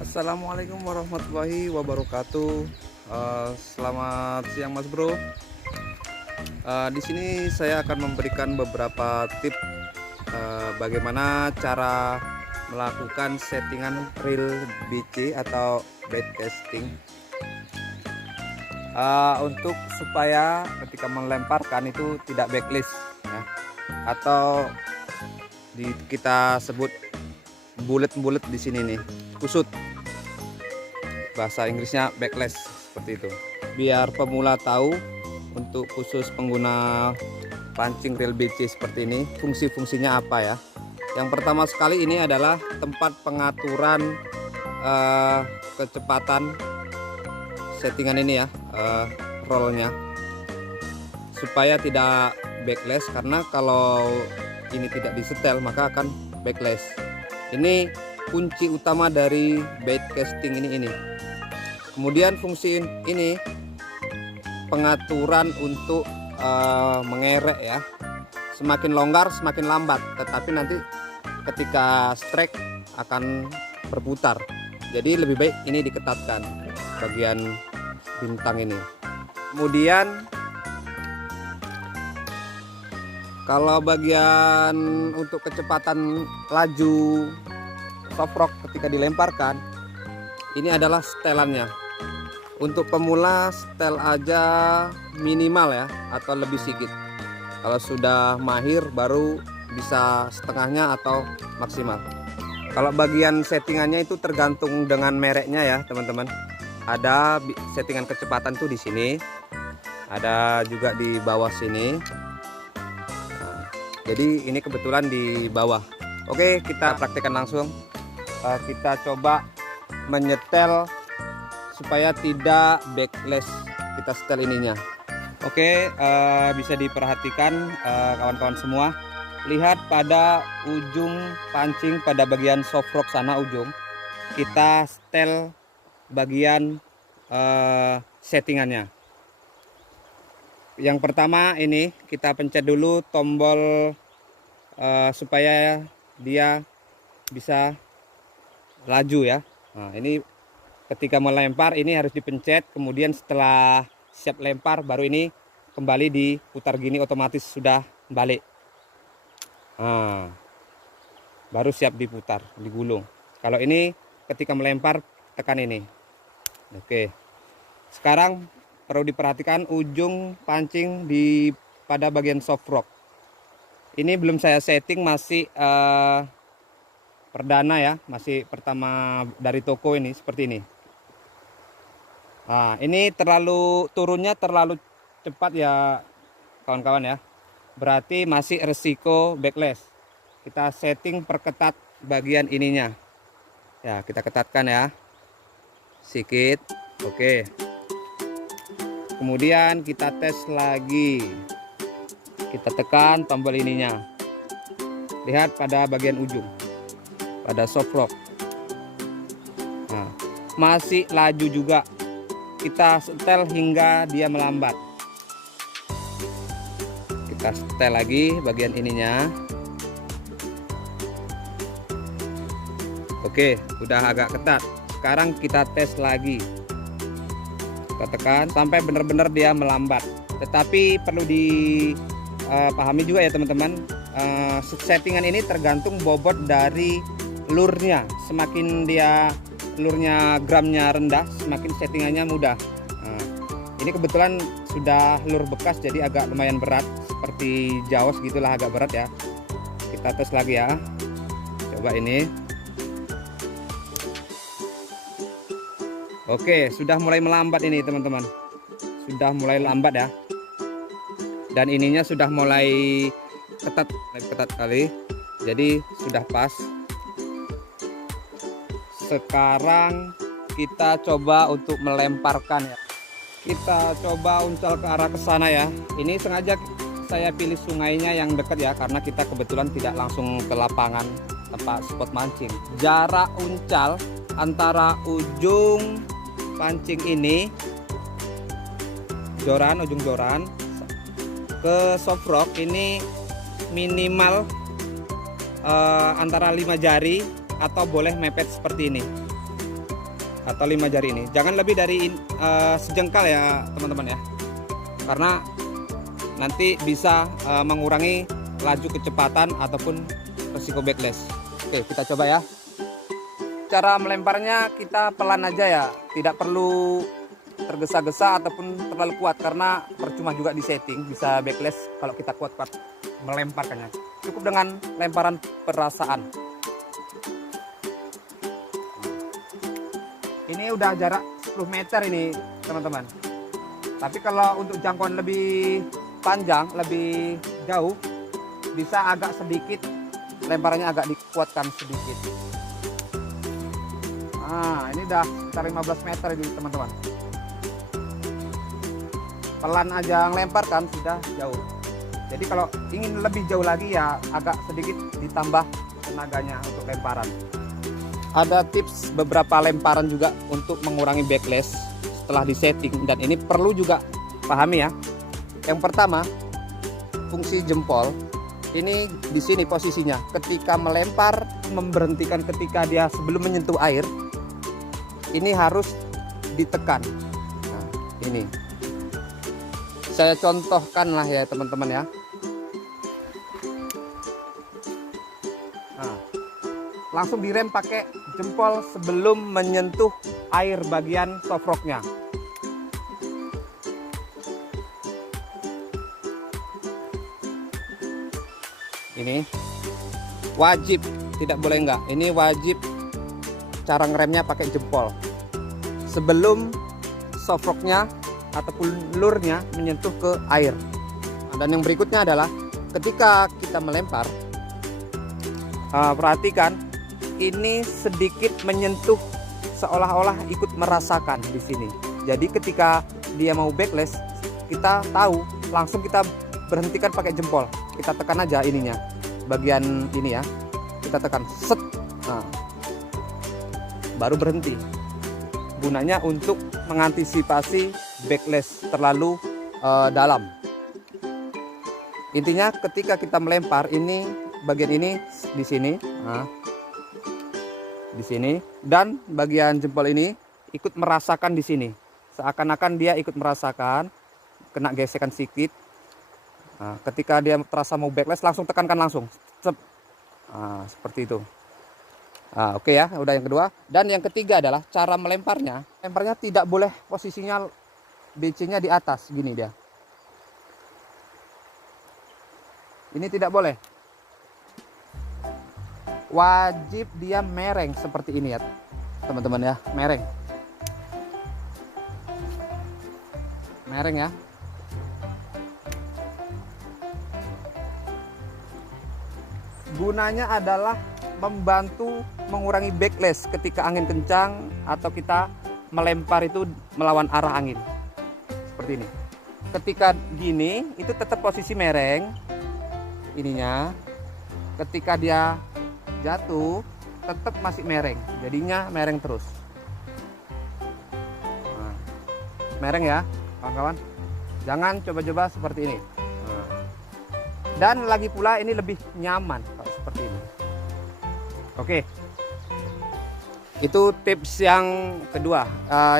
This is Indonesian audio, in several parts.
Assalamualaikum warahmatullahi wabarakatuh. Selamat siang Mas Bro. Di sini saya akan memberikan beberapa tips bagaimana cara melakukan settingan reel BC atau bait casting untuk supaya ketika melemparkan itu tidak backlash ya, atau kita sebut bulet-bulet di sini nih, kusut. Bahasa Inggrisnya backlash, seperti itu. Biar pemula tahu, untuk khusus pengguna pancing reel BC seperti ini, fungsi-fungsinya apa ya. Yang pertama sekali ini adalah tempat pengaturan kecepatan settingan ini ya, rollnya, supaya tidak backlash, karena kalau ini tidak disetel maka akan backlash. Ini kunci utama dari bait casting ini. Kemudian fungsi ini pengaturan untuk mengerek ya, semakin longgar semakin lambat, tetapi nanti ketika strike akan berputar. Jadi lebih baik ini diketatkan bagian bintang ini. Kemudian kalau bagian untuk kecepatan laju soft rock ketika dilemparkan, ini adalah setelannya. Untuk pemula setel aja minimal ya, atau lebih sedikit. Kalau sudah mahir baru bisa setengahnya atau maksimal. Kalau bagian settingannya itu tergantung dengan mereknya ya teman-teman. Ada settingan kecepatan tuh di sini, ada juga di bawah sini. Jadi ini kebetulan di bawah. Oke, kita praktekkan langsung. Kita coba menyetel supaya tidak backlash. Kita setel ininya. Oke, bisa diperhatikan kawan-kawan semua. Lihat pada ujung pancing, pada bagian soft rock sana ujung. Kita setel bagian settingannya. Yang pertama ini kita pencet dulu tombol supaya dia bisa laju ya. Nah, ini ketika melempar ini harus dipencet, kemudian setelah siap lempar baru ini kembali diputar gini, otomatis sudah balik. Nah, baru siap diputar, digulung. Kalau ini ketika melempar tekan ini. Oke. Sekarang perlu diperhatikan ujung pancing pada bagian soft rock. Ini belum saya setting, masih perdana ya, masih pertama dari toko ini, seperti ini. Nah, ini turunnya terlalu cepat ya kawan-kawan ya. Berarti masih resiko backlash. Kita setting perketat bagian ininya. Ya, kita ketatkan ya. Sedikit. Oke. Kemudian kita tes lagi. Kita tekan tombol ininya. Lihat pada bagian ujung, pada soft rock. Nah, masih laju juga. Kita setel hingga dia melambat. Kita setel lagi bagian ininya. Oke, udah agak ketat. Sekarang kita tes lagi. Kita tekan sampai benar-benar dia melambat. Tetapi perlu dipahami juga ya teman-teman, settingan ini tergantung bobot dari lurnya. Semakin dia lurnya gramnya rendah, semakin settingannya mudah. Nah, ini kebetulan sudah lur bekas, jadi agak lumayan berat, seperti Jaws gitulah, agak berat ya. Kita tes lagi ya. Coba ini. Oke, sudah mulai melambat ini teman-teman. Sudah mulai lambat ya. Dan ininya sudah mulai ketat kali. Jadi sudah pas. Sekarang kita coba untuk melemparkan ya. Kita coba uncal ke arah ke sana ya. Ini sengaja saya pilih sungainya yang dekat ya, karena kita kebetulan tidak langsung ke lapangan tempat spot mancing. Jarak uncal antara ujung pancing ini, ujung joran ke soft rock ini minimal antara 5 jari atau boleh mepet seperti ini. atau 5 jari ini. Jangan lebih dari sejengkal ya teman-teman ya, karena nanti bisa mengurangi laju kecepatan ataupun resiko backlash. Oke, kita coba ya. Cara melemparnya kita pelan aja ya, tidak perlu tergesa-gesa ataupun terlalu kuat, karena percuma juga di setting bisa backlash kalau kita kuat-kuat melemparkannya. Cukup dengan lemparan perasaan. Ini udah jarak 10 meter ini teman-teman. Tapi kalau untuk jangkauan lebih panjang, lebih jauh, bisa agak sedikit lemparannya agak dikuatkan sedikit. Nah, ini udah sekitar 15 meter ini teman-teman. Pelan aja ngelemparkan sudah jauh. Jadi kalau ingin lebih jauh lagi ya agak sedikit ditambah tenaganya untuk lemparan. Ada tips beberapa lemparan juga untuk mengurangi backlash setelah disetting, dan ini perlu juga pahami ya. Yang pertama, fungsi jempol. Ini di sini posisinya. Ketika melempar, memberhentikan ketika dia sebelum menyentuh air. Ini harus ditekan. Nah, ini saya contohkan lah ya teman-teman ya. Nah, langsung direm pakai jempol sebelum menyentuh air bagian soft rocknya. Ini wajib, tidak boleh enggak. Ini wajib cara ngeremnya pakai jempol sebelum soft rocknya ataupun lurnya menyentuh ke air. Dan yang berikutnya adalah ketika kita melempar, perhatikan ini sedikit menyentuh, seolah-olah ikut merasakan di sini. Jadi ketika dia mau backlash, kita tahu langsung kita berhentikan pakai jempol. Kita tekan aja ininya, bagian ini ya, kita tekan set. Nah, baru berhenti. Gunanya untuk mengantisipasi backlash terlalu dalam. Intinya ketika kita melempar, ini bagian ini di sini, nah, di sini, dan bagian jempol ini ikut merasakan di sini. Seakan-akan dia ikut merasakan, kena gesekan sedikit. Nah, ketika dia terasa mau backlash, langsung tekankan langsung. Nah, seperti itu. Nah, oke ya, udah yang kedua. Dan yang ketiga adalah cara melemparnya. Lemparnya tidak boleh posisinya BC-nya di atas, gini dia. Ini tidak boleh. Wajib dia mereng seperti ini ya, teman-teman ya, mereng. Mereng ya. Gunanya adalah membantu mengurangi backlash ketika angin kencang atau kita melempar itu melawan arah angin. Seperti ini. Ketika gini, itu tetap posisi mereng ininya. Ketika dia jatuh, tetap masih mereng. Jadinya mereng terus. Nah, mereng ya, kawan-kawan. Jangan coba-coba seperti ini. Nah. Dan lagi pula ini lebih nyaman kalau seperti ini. Oke, itu tips yang kedua.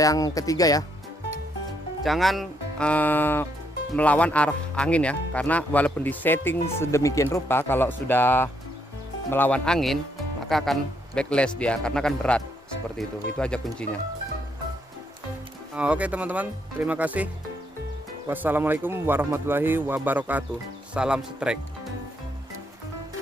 Yang ketiga ya, jangan melawan arah angin ya, karena walaupun disetting sedemikian rupa, kalau sudah melawan angin maka akan backlash dia, karena kan berat seperti itu. Itu aja kuncinya. Oke teman-teman, terima kasih. Wassalamualaikum warahmatullahi wabarakatuh. Salam strike.